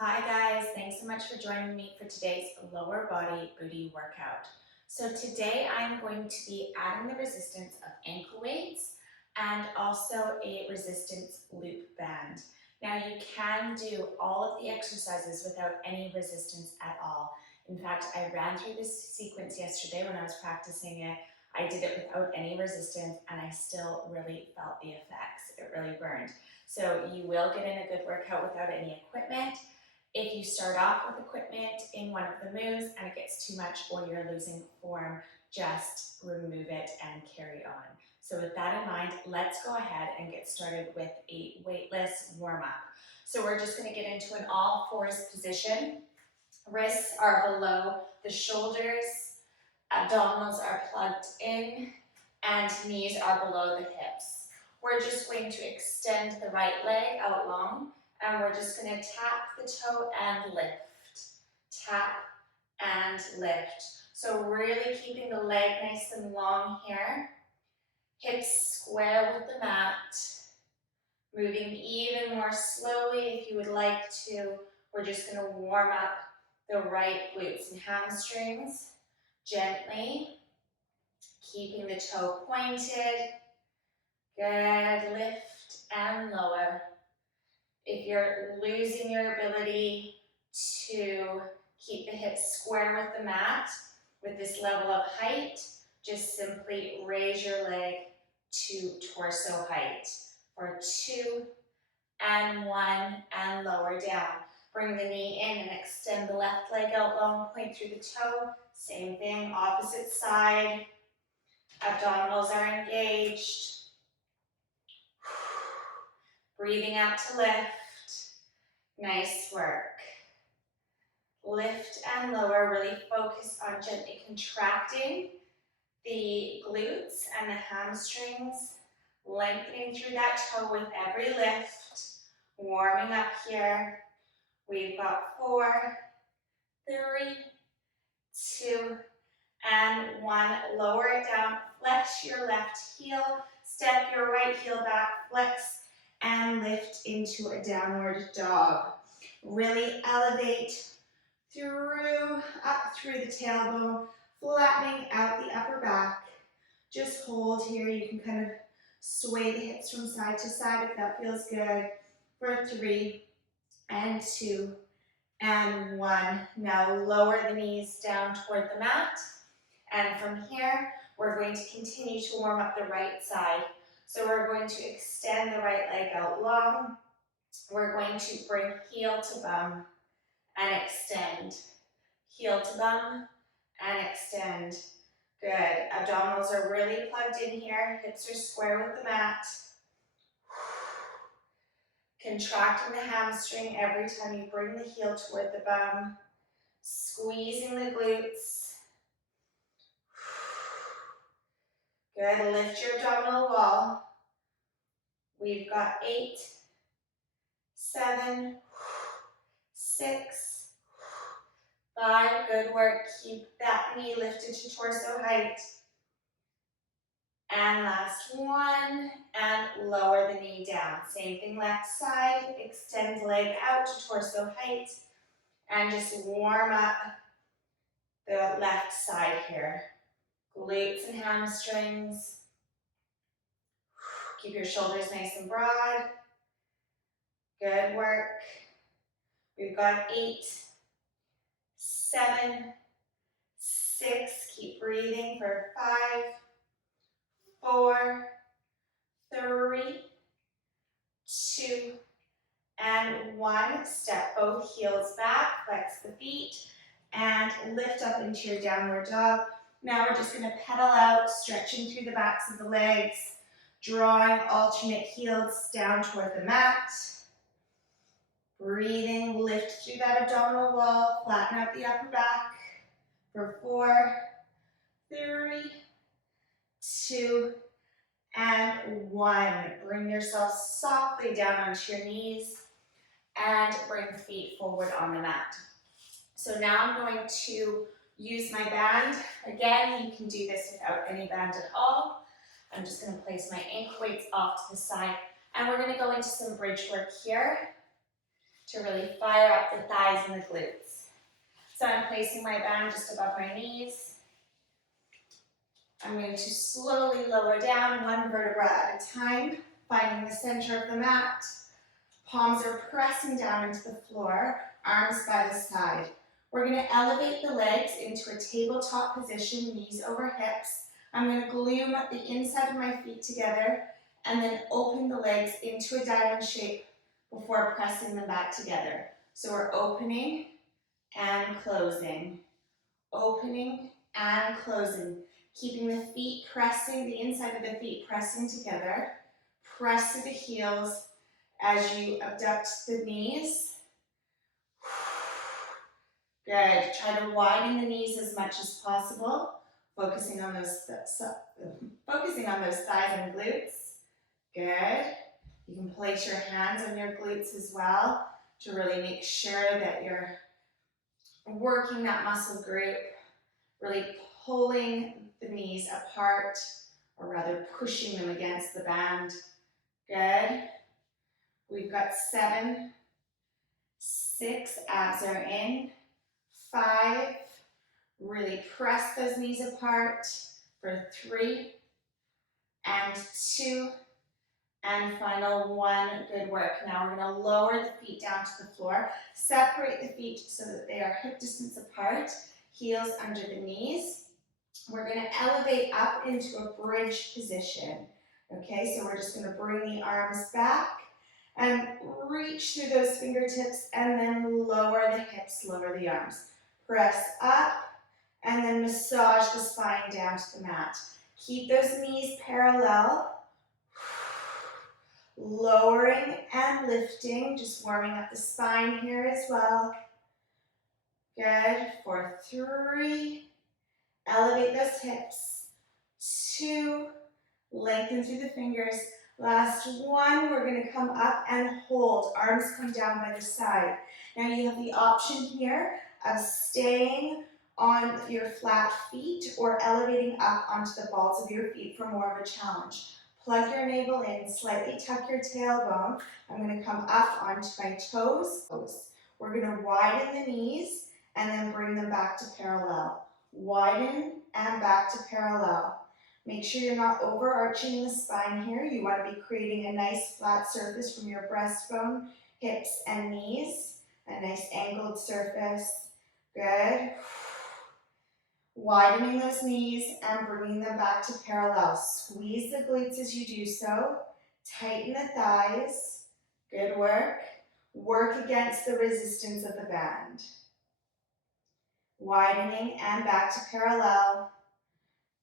Hi guys, thanks so much for joining me for today's lower body booty workout. So today I'm going to be adding the resistance of ankle weights and also a resistance loop band. Now you can do all of the exercises without any resistance at all. In fact, I ran through this sequence yesterday when I was practicing it. I did it without any resistance and I still really felt the effects. It really burned. So you will get in a good workout without any equipment. If you start off with equipment in one of the moves and it gets too much or you're losing form, just remove it and carry on. So with that in mind, let's go ahead and get started with a weightless warm-up. So we're just going to get into an all fours position. Wrists are below the shoulders, abdominals are plugged in, and knees are below the hips. We're just going to extend the right leg out long, and we're just going to tap the toe and lift. Tap and lift. So really keeping the leg nice and long here. Hips square with the mat. Moving even more slowly if you would like to. We're just going to warm up the right glutes and hamstrings gently. Keeping the toe pointed. Good. Lift and lower. If you're losing your ability to keep the hips square with the mat with this level of height, just simply raise your leg to torso height for 2 and 1 and lower down. Bring the knee in and extend the left leg out long, point through the toe. Same thing, opposite side. Abdominals are engaged. Breathing out to lift. Nice work. Lift and lower, really focus on gently contracting the glutes and the hamstrings, lengthening through that toe with every lift, warming up here. We've got 4, 3, 2, and 1. Lower it down, flex your left heel, step your right heel back, flex, and lift into a downward dog. Really elevate up through the tailbone, flattening out the upper back. Just hold here. You can kind of sway the hips from side to side if that feels good. For 3 and 2 and 1. Now lower the knees down toward the mat. And from here, we're going to continue to warm up the right side. So we're going to extend the right leg out long. We're going to bring heel to bum and extend. Heel to bum and extend. Good. Abdominals are really plugged in here. Hips are square with the mat. Contracting the hamstring every time you bring the heel toward the bum. Squeezing the glutes. Good. Lift your abdominal wall. We've got 8, 7, 6, 5. Good work. Keep that knee lifted to torso height. And last 1, and lower the knee down. Same thing left side, extend the leg out to torso height, and just warm up the left side here. Glutes and hamstrings. Keep your shoulders nice and broad. Good work. We've got 8, 7, 6. Keep breathing for 5, 4, 3, 2, and 1. Step both heels back, flex the feet, and lift up into your downward dog. Now we're just going to pedal out, stretching through the backs of the legs, drawing alternate heels down toward the mat. Breathing, lift through that abdominal wall, flatten out the upper back for 4, 3, 2, and 1. Bring yourself softly down onto your knees and bring the feet forward on the mat. So now I'm going to use my band. Again, you can do this without any band at all. I'm just going to place my ankle weights off to the side, and we're going to go into some bridge work here. to really fire up the thighs and the glutes. So I'm placing my band just above my knees. I'm going to slowly lower down one vertebra at a time, finding the center of the mat. Palms are pressing down into the floor, arms by the side. We're going to elevate the legs into a tabletop position, knees over hips. I'm going to glue the inside of my feet together and then open the legs into a diamond shape before pressing them back together. So we're opening and closing, opening and closing, keeping the feet pressing, the inside of the feet pressing together. Press to the heels as you abduct the knees. Good. Try to widen the knees as much as possible, focusing on those thighs and glutes. Good. You can place your hands on your glutes as well to really make sure that you're working that muscle group, really pulling the knees apart, or rather pushing them against the band. Good. We've got 7, 6, abs are in, 5, really press those knees apart for 3, and 2, and final 1, good work. Now we're going to lower the feet down to the floor, separate the feet so that they are hip distance apart, heels under the knees. We're going to elevate up into a bridge position. Okay, so we're just going to bring the arms back and reach through those fingertips and then lower the hips, lower the arms. Press up and then massage the spine down to the mat. Keep those knees parallel. Lowering and lifting, just warming up the spine here as well. Good. For 3, elevate those hips. 2, lengthen through the fingers. Last 1, we're going to come up and hold. Arms come down by the side. Now you have the option here of staying on your flat feet or elevating up onto the balls of your feet for more of a challenge. Plug your navel in, slightly tuck your tailbone. I'm going to come up onto my toes. We're going to widen the knees and then bring them back to parallel. Widen and back to parallel. Make sure you're not overarching the spine here. You want to be creating a nice flat surface from your breastbone, hips, and knees. A nice angled surface. Good. Widening those knees and bringing them back to parallel. Squeeze the glutes as you do so. Tighten the thighs. Good work. Work against the resistance of the band. Widening and back to parallel.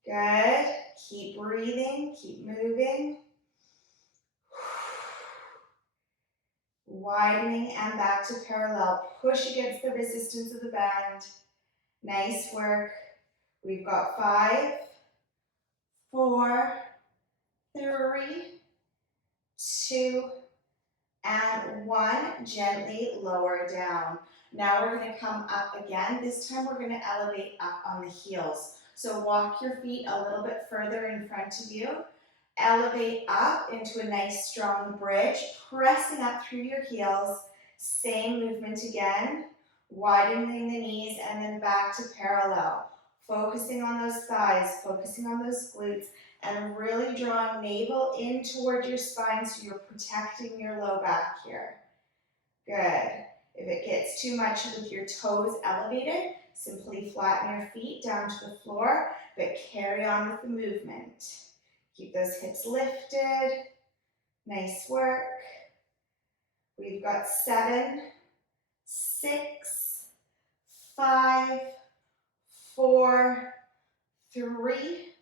Good. Keep breathing. Keep moving. Widening and back to parallel. Push against the resistance of the band. Nice work. We've got 5, 4, 3, 2, and 1. Gently lower down. Now we're going to come up again. This time we're going to elevate up on the heels. So walk your feet a little bit further in front of you. Elevate up into a nice strong bridge, pressing up through your heels. Same movement again. Widening the knees and then back to parallel. Focusing on those thighs, focusing on those glutes, and really drawing navel in toward your spine so you're protecting your low back here. Good. If it gets too much with your toes elevated, simply flatten your feet down to the floor, but carry on with the movement. Keep those hips lifted. Nice work. We've got 7, 6, 5, 4, 3,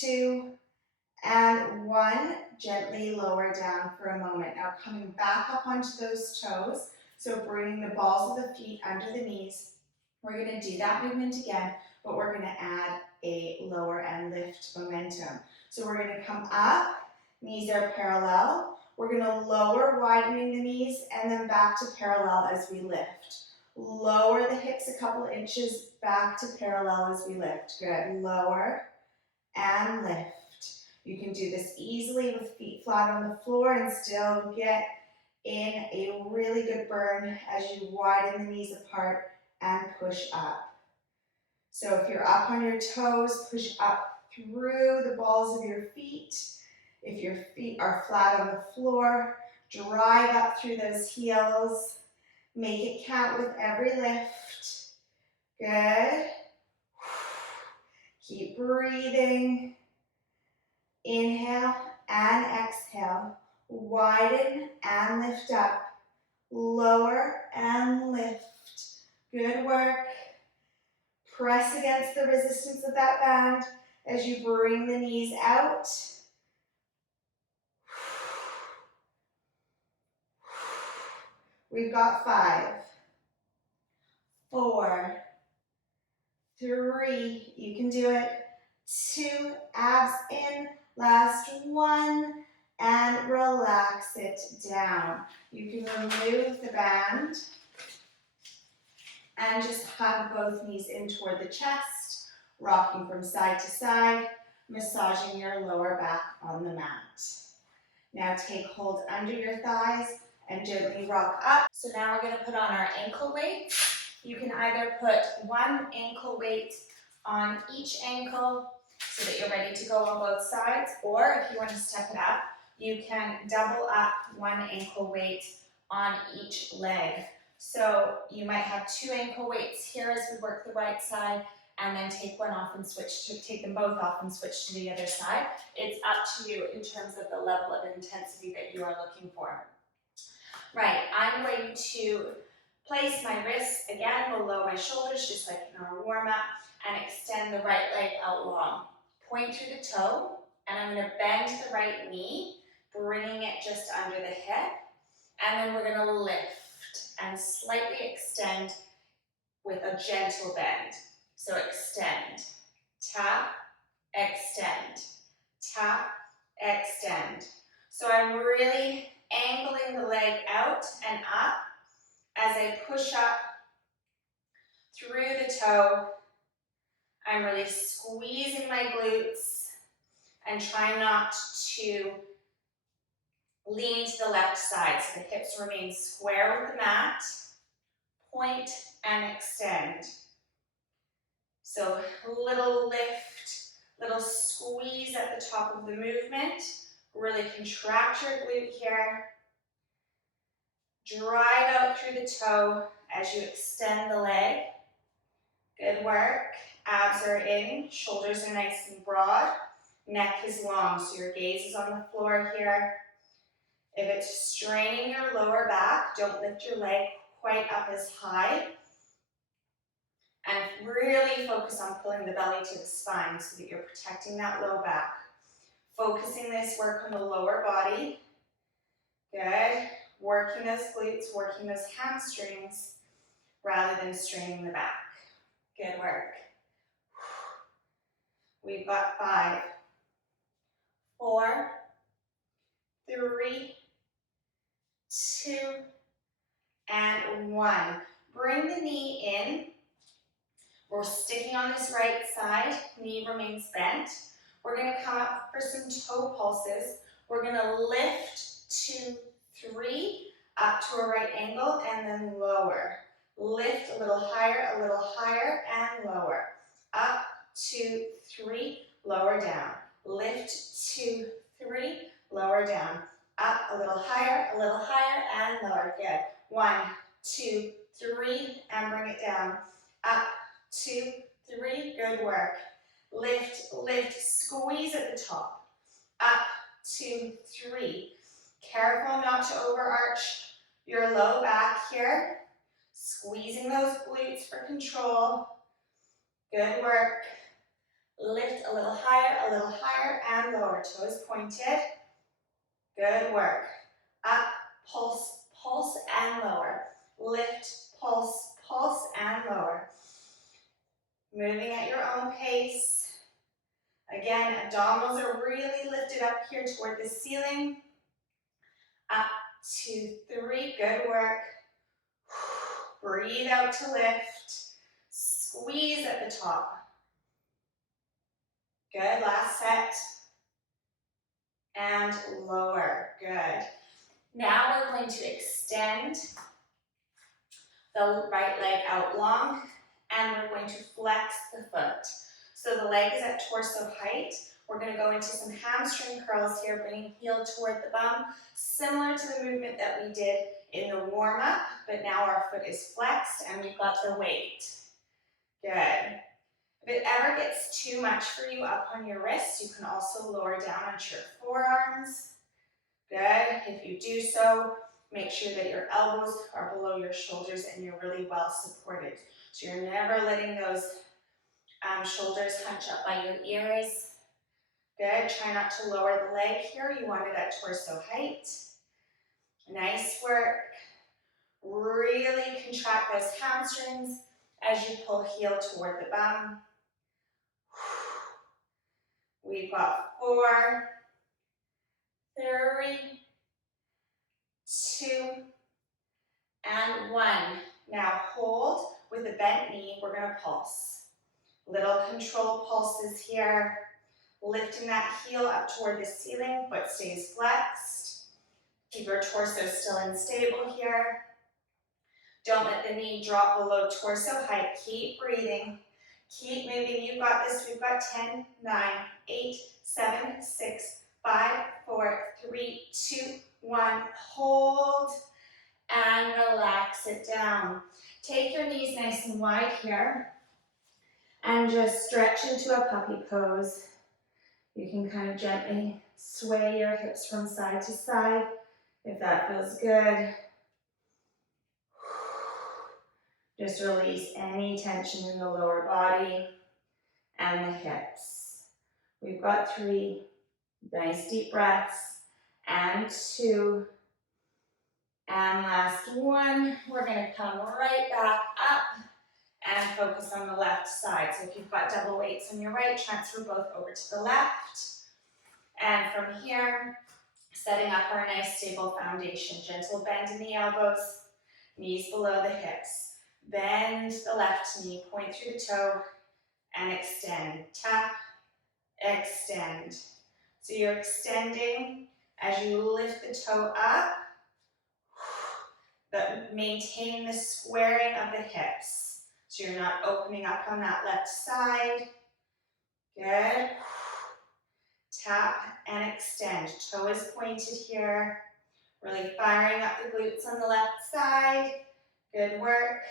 2, and 1. Gently lower down for a moment. Now coming back up onto those toes. So bringing the balls of the feet under the knees. We're going to do that movement again, but we're going to add a lower and lift momentum. So we're going to come up, knees are parallel. We're going to lower, widening the knees, and then back to parallel as we lift. Lower the hips a couple inches back to parallel as we lift. Good. Lower and lift. You can do this easily with feet flat on the floor and still get in a really good burn as you widen the knees apart and push up. So if you're up on your toes, push up through the balls of your feet. If your feet are flat on the floor, drive up through those heels. Make it count with every lift. Good. Keep breathing. Inhale and exhale. Widen and lift up. Lower and lift. Good work. Press against the resistance of that band as you bring the knees out. We've got 5, 4, 3, you can do it. 2, abs in, last 1, and relax it down. You can remove the band and just hug both knees in toward the chest, rocking from side to side, massaging your lower back on the mat. Now take hold under your thighs and gently rock up. So now we're going to put on our ankle weights. You can either put one ankle weight on each ankle so that you're ready to go on both sides, or if you want to step it up, you can double up one ankle weight on each leg. So you might have 2 ankle weights here as we work the right side, and then take one off and take them both off and switch to the other side. It's up to you in terms of the level of intensity that you are looking for. Right, I'm going to place my wrists again below my shoulders, just like in our warm-up, and extend the right leg out long. Point through the toe, and I'm going to bend the right knee, bringing it just under the hip, and then we're going to lift and slightly extend with a gentle bend. So extend, tap, extend, tap, extend. So I'm really angling the leg out and up as I push up through the toe. I'm really squeezing my glutes and trying not to lean to the left side so the hips remain square with the mat. Point and extend. So little lift, little squeeze at the top of the movement. Really contract your glute here. Drive out through the toe as you extend the leg. Good work. Abs are in, shoulders are nice and broad. Neck is long, so your gaze is on the floor here. If it's straining your lower back, don't lift your leg quite up as high. And really focus on pulling the belly to the spine so that you're protecting that low back. Focusing this work on the lower body. Good. Working those glutes, working those hamstrings rather than straining the back. Good work. We've got 5, 4, 3, 2, and 1. Bring the knee in. We're sticking on this right side, knee remains bent. We're going to come up for some toe pulses. We're going to lift 2, 3, up to a right angle, and then lower. Lift a little higher, and lower. Up, 2, 3, lower down. Lift, 2, 3, lower down. Up a little higher, and lower. Good. 1, 2, 3, and bring it down. Up, 2, 3, good work. Lift, lift, squeeze at the top. Up, 2, 3. Careful not to overarch your low back here. Squeezing those glutes for control. Good work. Lift a little higher, and lower. Toes pointed. Good work. Up, pulse, pulse, and lower. Lift, pulse, pulse, and lower. Moving at your own pace. Again, abdominals are really lifted up here toward the ceiling. Up, 2, 3, good work. Breathe out to lift. Squeeze at the top. Good, last set. And lower, good. Now we're going to extend the right leg out long, and we're going to flex the foot. So the leg is at torso height. We're going to go into some hamstring curls here, bringing heel toward the bum, similar to the movement that we did in the warm-up, but now our foot is flexed and we've got the weight. Good. If it ever gets too much for you up on your wrists, you can also lower down onto your forearms. Good. If you do so, make sure that your elbows are below your shoulders and you're really well supported. So you're never letting those shoulders hunch up by your ears. Good. Try not to lower the leg here. You want it at torso height. Nice work. Really contract those hamstrings as you pull heel toward the bum. We've got 4, 3, 2, and 1. Now hold with a bent knee. We're going to pulse. Little control pulses here. Lifting that heel up toward the ceiling, foot stays flexed. Keep your torso still and stable here. Don't let the knee drop below torso height. Keep breathing. Keep moving. You've got this. We've got 10, 9, 8, 7, 6, 5, 4, 3, 2, 1. Hold and relax it down. Take your knees nice and wide here and just stretch into a puppy pose. You can kind of gently sway your hips from side to side if that feels good. Just release any tension in the lower body and the hips. We've got 3 nice deep breaths, and 2, and last 1. We're going to come right back up and focus on the left side. So if you've got double weights on your right, transfer both over to the left. And from here, setting up our nice stable foundation. Gentle bend in the elbows, knees below the hips. Bend the left knee, point through the toe, and extend. Tap, extend. So you're extending as you lift the toe up, but maintaining the squaring of the hips. So you're not opening up on that left side. Good. Tap and extend. Toe is pointed here. Really firing up the glutes on the left side. Good work.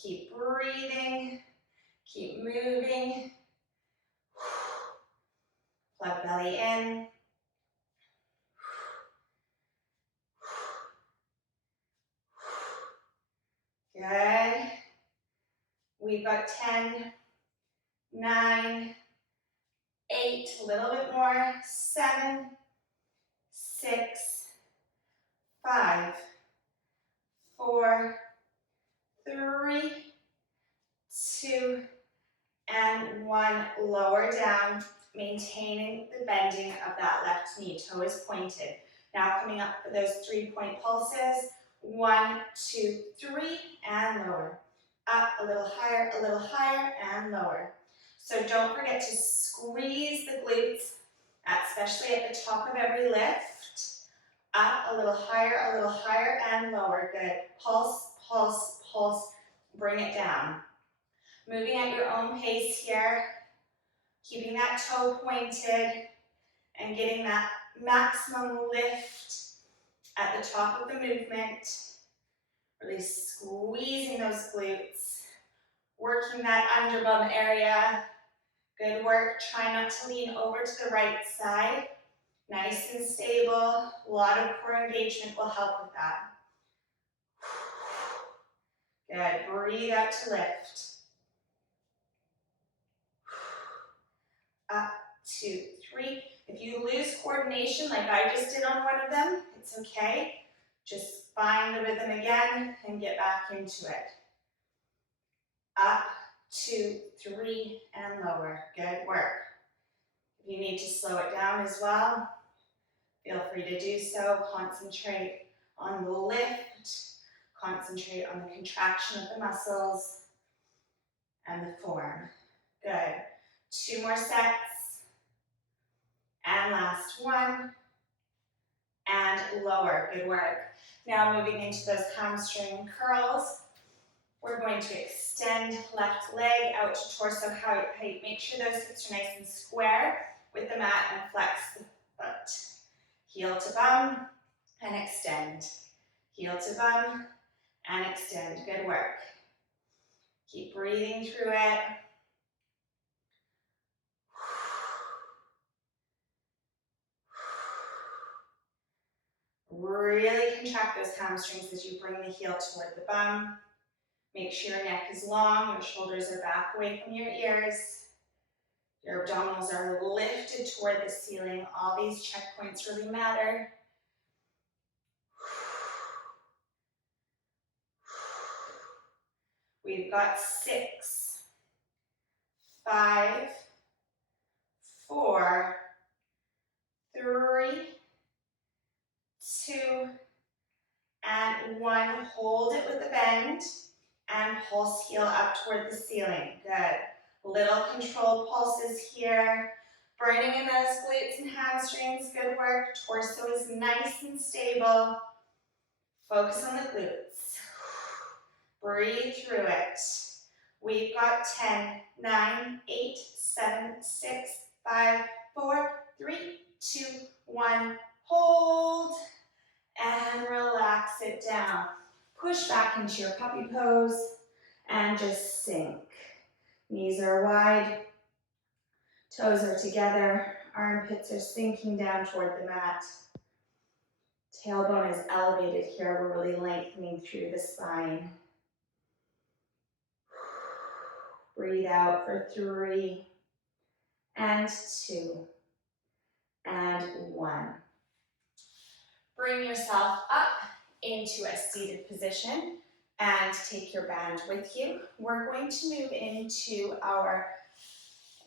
Keep breathing. Keep moving. Plug belly in. Good. We've got 10, 9, 8, a little bit more, 7, 6, 5, 4, 3, 2, and 1. Lower down, maintaining the bending of that left knee. Toe is pointed. Now coming up for those 3-point pulses. 1, 2, 3, and lower. Up, a little higher, and lower. So don't forget to squeeze the glutes, especially at the top of every lift. Up, a little higher, and lower. Good. Pulse, pulse, pulse. Bring it down. Moving at your own pace here. Keeping that toe pointed and getting that maximum lift at the top of the movement. Really squeezing those glutes. Working that underbum area. Good work. Try not to lean over to the right side. Nice and stable. A lot of core engagement will help with that. Good. Breathe out to lift. Up, 2, 3. If you lose coordination like I just did on one of them, it's okay. Just find the rhythm again and get back into it. Up, 2, 3, and lower. Good work. If you need to slow it down as well, feel free to do so. Concentrate on the lift. Concentrate on the contraction of the muscles and the form. Good. 2 more sets. And last 1. and lower. Good work. Now moving into those hamstring curls. We're going to extend left leg out to torso height. Make sure those hips are nice and square with the mat and flex the foot. Heel to bum and extend. Heel to bum and extend. Good work. Keep breathing through it. Really contract those hamstrings as you bring the heel toward the bum. Make sure your neck is long, your shoulders are back away from your ears. Your abdominals are lifted toward the ceiling. All these checkpoints really matter. We've got 6, 5, 4, 3, 2, and 1. Hold it with the bend and pulse heel up toward the ceiling. Good. Little controlled pulses here. Burning in those glutes and hamstrings. Good work. Torso is nice and stable. Focus on the glutes. Breathe through it. We've got 10, 9, 8, 7, 6, 5, 4, 3, 2, 1. Hold and relax it down. Push back into your puppy pose and just sink. Knees are wide, toes are together, armpits are sinking down toward the mat. Tailbone is elevated here. We're really lengthening through the spine. Breathe out for 3, and 2, and 1. Bring yourself up into a seated position and take your band with you. We're going to move into our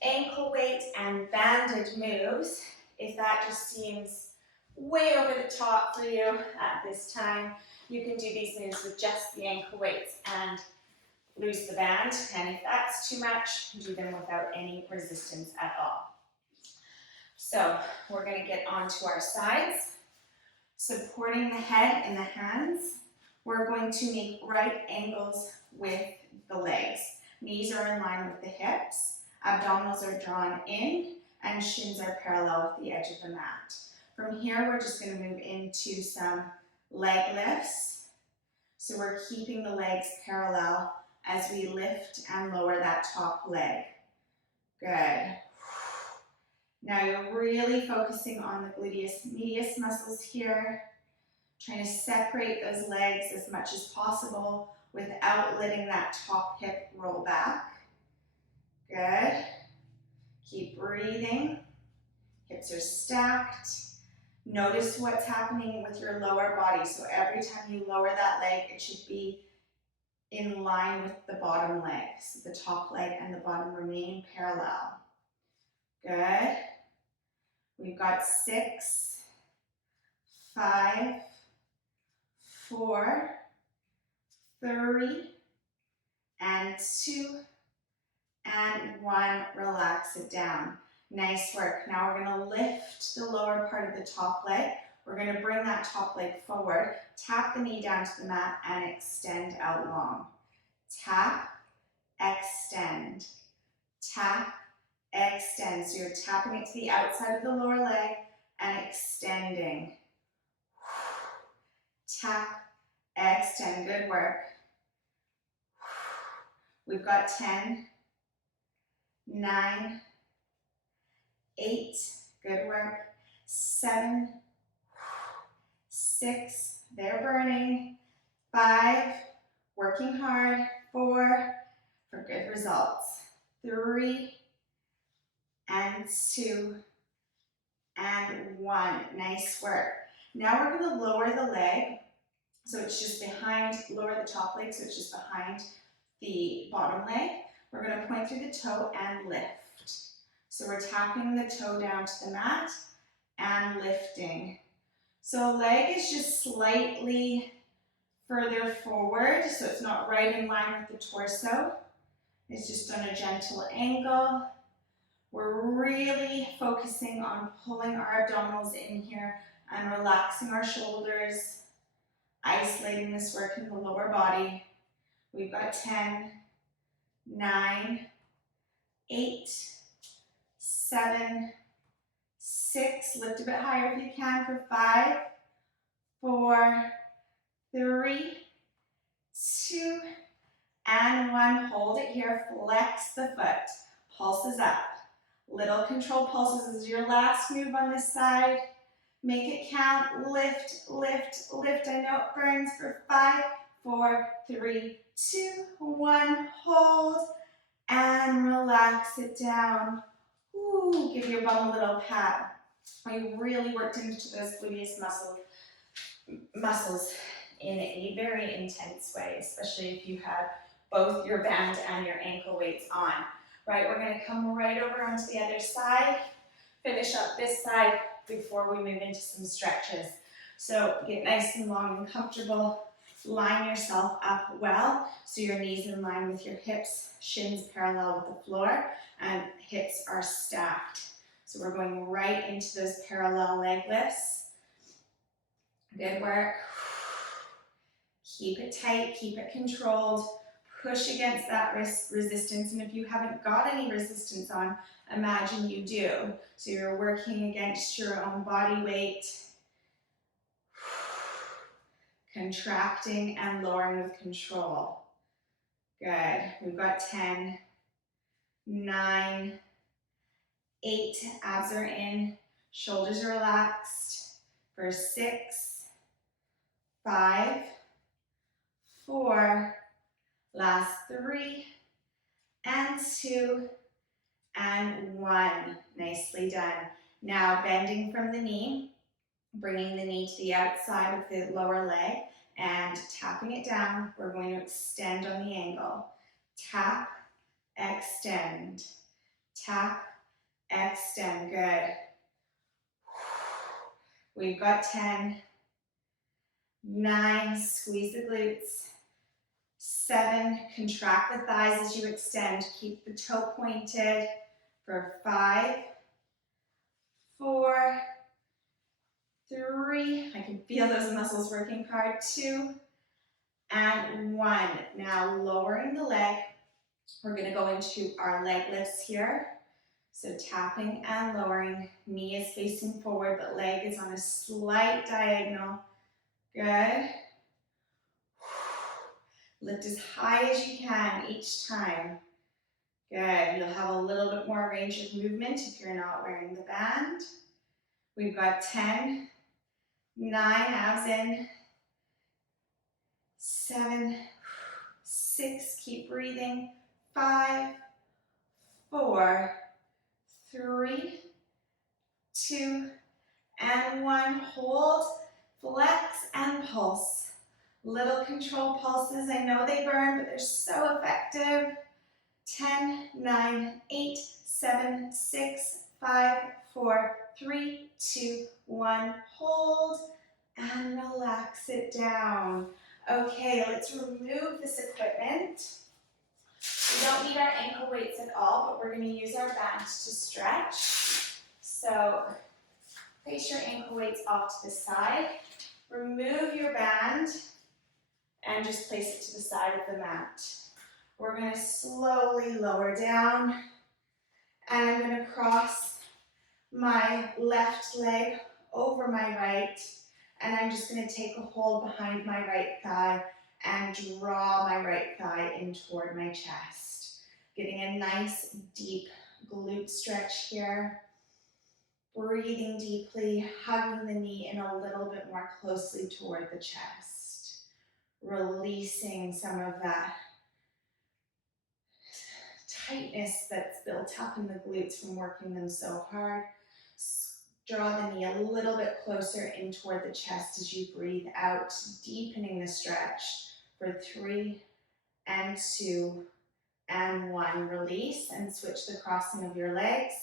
ankle weight and banded moves. If that just seems way over the top for you at this time, you can do these moves with just the ankle weights and lose the band. And if that's too much, do them without any resistance at all. So we're going to get onto our sides. Supporting the head in the hands, we're going to make right angles with the legs. Knees are in line with the hips, abdominals are drawn in, and shins are parallel with the edge of the mat. From here, we're just going to move into some leg lifts. So we're keeping the legs parallel as we lift and lower that top leg. Good. Now you're really focusing on the gluteus medius muscles here, trying to separate those legs as much as possible without letting that top hip roll back. Good. Keep breathing. Hips are stacked. Notice what's happening with your lower body. So every time you lower that leg, it should be in line with the bottom leg. So the top leg and the bottom remain parallel. Good. We've got 6, 5, 4, 3, and 2, and 1. Relax it down. Nice work. Now we're going to lift the lower part of the top leg. We're going to bring that top leg forward, tap the knee down to the mat, and extend out long. Tap, extend, tap, extend. So you're tapping it to the outside of the lower leg and extending. Tap, extend. Good work. We've got 10, 9, 8, good work, 7, 6, they're burning, 5, working hard, 4, for good results, 3, and 2, and 1. Nice work. Now we're going to lower the leg, so it's just behind, lower the top leg, so it's just behind the bottom leg. We're going to point through the toe and lift. So we're tapping the toe down to the mat and lifting. So leg is just slightly further forward, so it's not right in line with the torso. It's just on a gentle angle. We're really focusing on pulling our abdominals in here and relaxing our shoulders, isolating this work in the lower body. We've got 10, 9, 8, 7, 6, lift a bit higher if you can for 5, 4, 3, 2, and 1. Hold it here, flex the foot, pulses up. Little controlled pulses is your last move on this side. Make it count, lift, lift, lift. I know it burns for 5, 4, 3, 2, 1. Hold and relax it down. Ooh, give your bum a little pat. We really worked into those gluteus muscles in a very intense way, especially if you have both your band and your ankle weights on. Right, we're going to come right over onto the other side, finish up this side before we move into some stretches. So get nice and long and comfortable. Line yourself up well, so your knees in line with your hips, shins parallel with the floor, and hips are stacked. So we're going right into those parallel leg lifts. Good work. Keep it tight, keep it controlled. Push against that resistance, and if you haven't got any resistance on, imagine you do. So you're working against your own body weight. Contracting and lowering with control. Good. We've got 10, 9, 8, abs are in, shoulders are relaxed. For 6, 5, 4, last 3, and 2, and 1. Nicely done. Now bending from the knee, bringing the knee to the outside of the lower leg and tapping it down. We're going to extend on the angle. Tap, extend. Tap, extend. Good. We've got 10, 9, squeeze the glutes. 7, contract the thighs as you extend. Keep the toe pointed. For 5, 4, 3, I can feel those muscles working hard. 2, and 1. Now lowering the leg. We're going to go into our leg lifts here. So tapping and lowering. Knee is facing forward, but leg is on a slight diagonal. Good. Lift as high as you can each time. Good. You'll have a little bit more range of movement if you're not wearing the band. We've got 10, 9, abs in, 7, 6, keep breathing, 5, 4, 3, 2, and 1. Hold, flex, and pulse. Little control pulses. I know they burn, but they're so effective. 10, 9, 8, 7, 6, 5, 4, 3, 2, 1. Hold and relax it down. Okay, let's remove this equipment. We don't need our ankle weights at all, but we're going to use our bands to stretch. So place your ankle weights off to the side. Remove your band and just place it to the side of the mat. We're going to slowly lower down, and I'm going to cross my left leg over my right, and I'm just going to take a hold behind my right thigh and draw my right thigh in toward my chest. Getting a nice deep glute stretch here. Breathing deeply, hugging the knee in a little bit more closely toward the chest. Releasing some of that tightness that's built up in the glutes from working them so hard. Draw the knee a little bit closer in toward the chest as you breathe out, deepening the stretch for 3, and 2, and 1. Release and switch the crossing of your legs.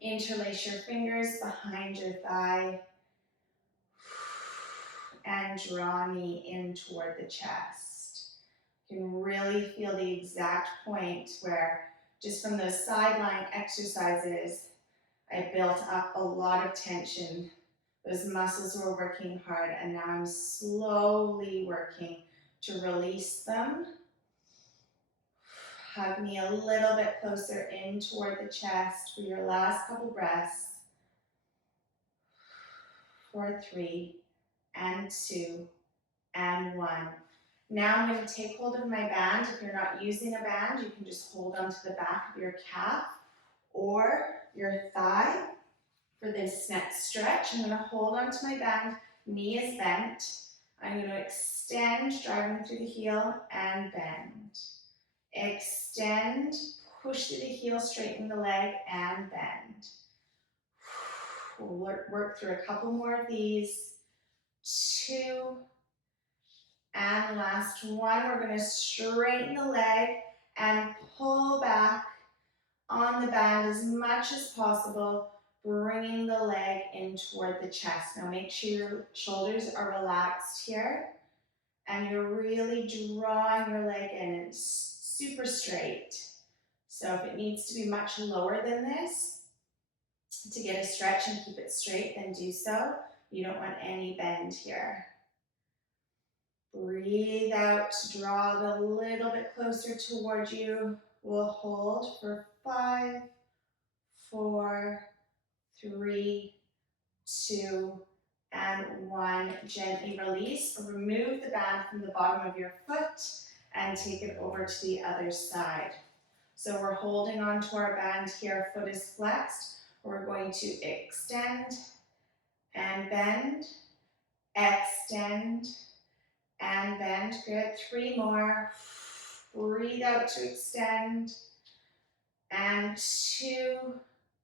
Interlace your fingers behind your thigh and draw knee in toward the chest. You can really feel the exact point where just from those sideline exercises, I built up a lot of tension, Those muscles were working hard, and now I'm slowly working to release them. Hug me a little bit closer in toward the chest for your last couple breaths. 4, 3, and 2, and 1. Now I'm going to take hold of my band. If you're not using a band, you can just hold onto the back of your calf or your thigh for this next stretch. I'm going to hold onto my band. Knee is bent. I'm going to extend, driving through the heel, and bend. Extend, push through the heel, straighten the leg, and bend. We'll work through a couple more of these. 2, and last one. We're going to straighten the leg and pull back on the band as much as possible, bringing the leg in toward the chest. Now make sure your shoulders are relaxed here and you're really drawing your leg in. It's super straight. So if it needs to be much lower than this to get a stretch and keep it straight, then do so. You don't want any bend here. Breathe out to draw it a little bit closer toward you. We'll hold for 5, 4, 3, 2, and 1. Gently release. Remove the band from the bottom of your foot and take it over to the other side. So we're holding on to our band here. Foot is flexed. We're going to extend and bend, extend and bend. Good. 3 more. Breathe out to extend. And 2.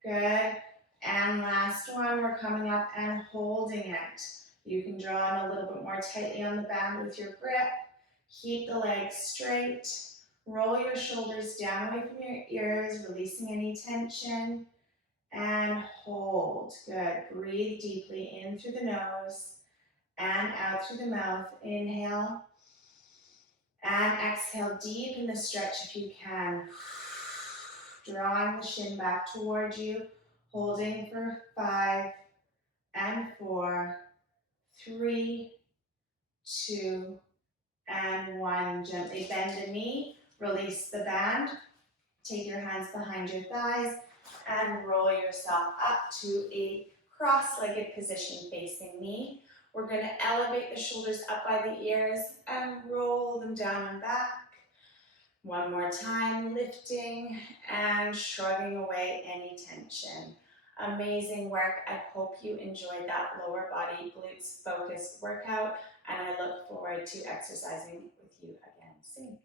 Good. And last one. We're coming up and holding it. You can draw in a little bit more tightly on the band with your grip. Keep the legs straight. Roll your shoulders down away from your ears, releasing any tension. And hold. Good. Breathe deeply in through the nose and out through the mouth. Inhale. And exhale, deepen the stretch if you can. Drawing the shin back towards you, holding for 5 and 4, 3, 2, and 1. Gently bend the knee, release the band. Take your hands behind your thighs and roll yourself up to a cross-legged position facing me. We're going to elevate the shoulders up by the ears and roll them down and back. One more time, lifting and shrugging away any tension. Amazing work. I hope you enjoyed that lower body glutes focused workout, and I look forward to exercising with you again soon.